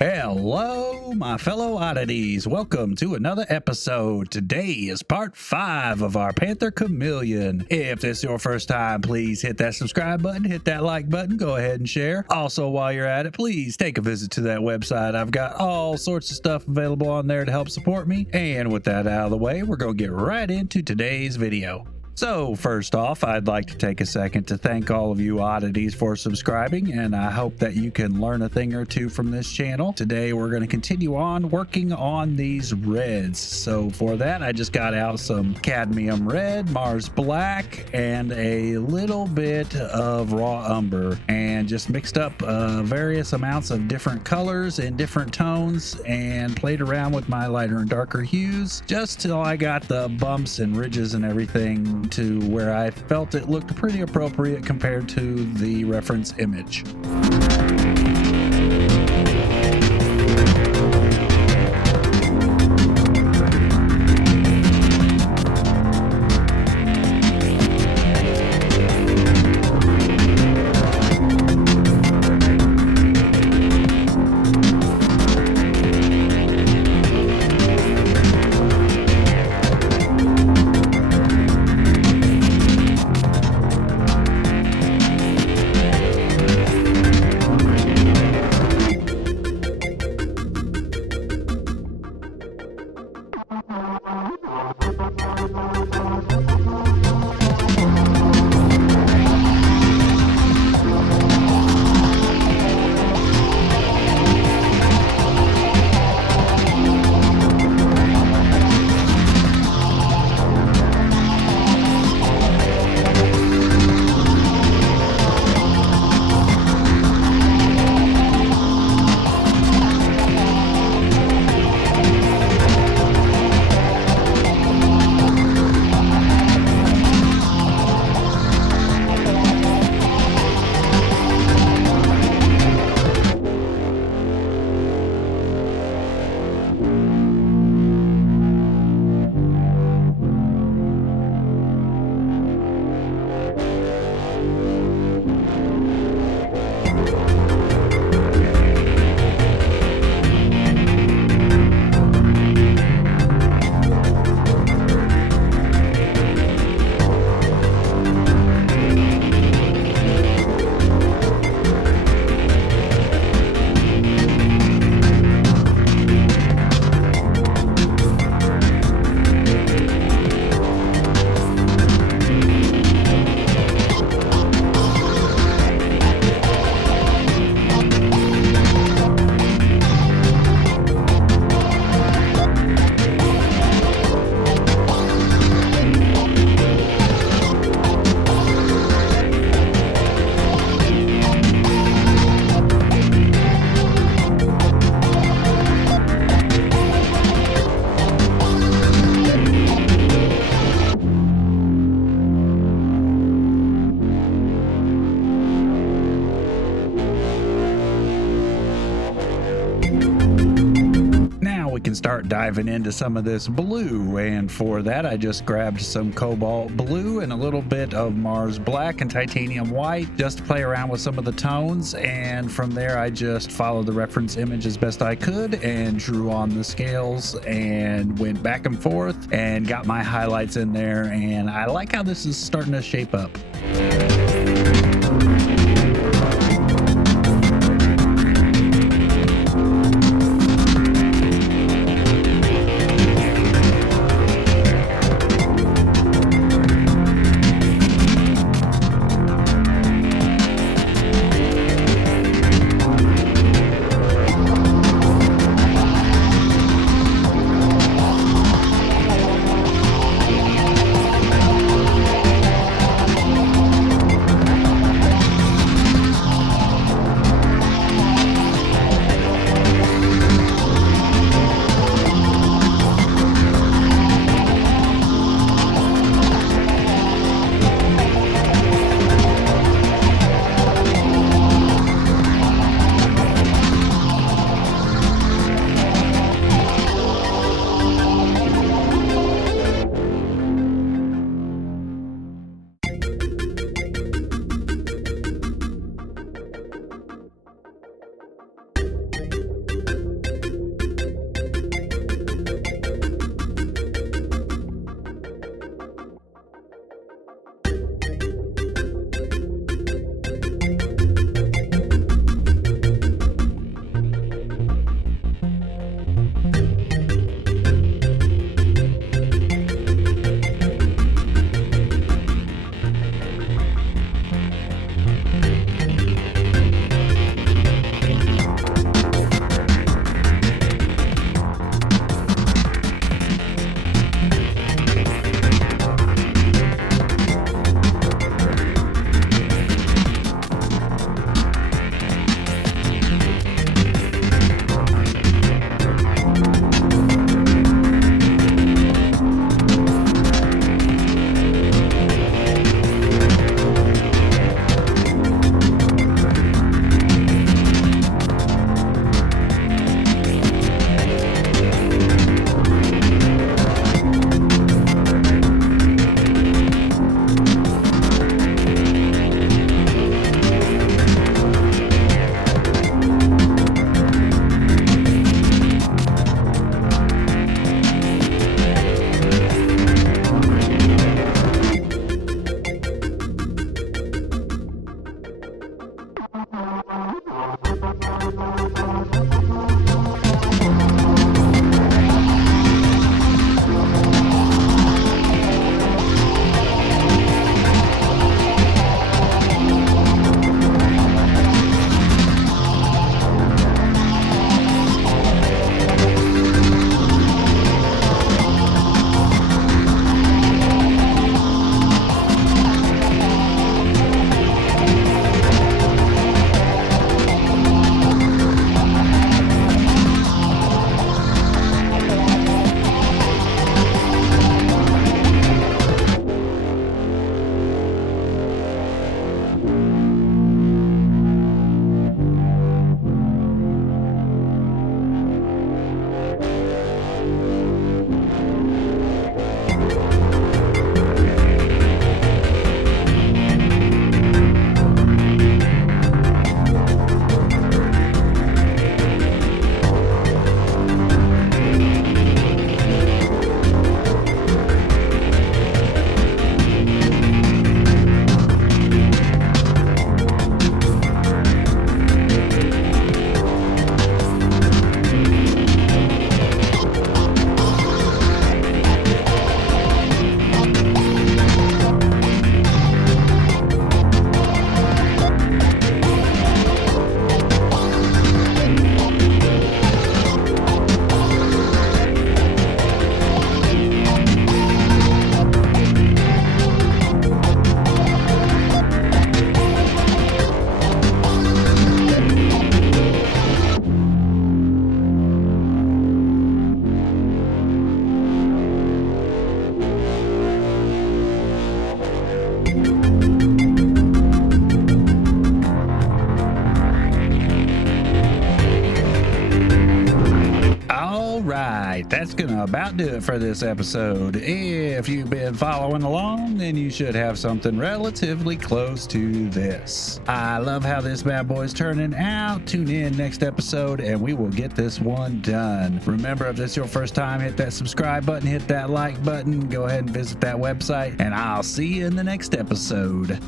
Hello, my fellow oddities. Welcome to another episode. Today is part 5 of our Panther Chameleon. If this is your first time, please hit that subscribe button, hit that like button, go ahead and share. Also, while you're at it, please take a visit to that website. I've got all sorts of stuff available on there to help support me. And with that out of the way, we're going to get right into today's video. So first off, I'd like to take a second to thank all of you oddities for subscribing, and I hope that you can learn a thing or two from this channel. Today we're going to continue on working on these reds. So for that, I just got out some cadmium red, Mars black, and a little bit of raw umber, and just mixed up various amounts of different colors in different tones and played around with my lighter and darker hues just till I got the bumps and ridges and everything to where I felt it looked pretty appropriate compared to the reference image. We can start diving into some of this blue, and for that I just grabbed some cobalt blue and a little bit of Mars black and titanium white just to play around with some of the tones, and from there I just followed the reference image as best I could and drew on the scales and went back and forth and got my highlights in there, and I like how this is starting to shape up. right, that's gonna about do it for this episode. If you've been following along, then you should have something relatively close to this. I love how this bad boy's turning out. Tune in next episode and we will get this one done. Remember, if this is your first time, hit that subscribe button, hit that like button, go ahead and visit that website, and I'll see you in the next episode.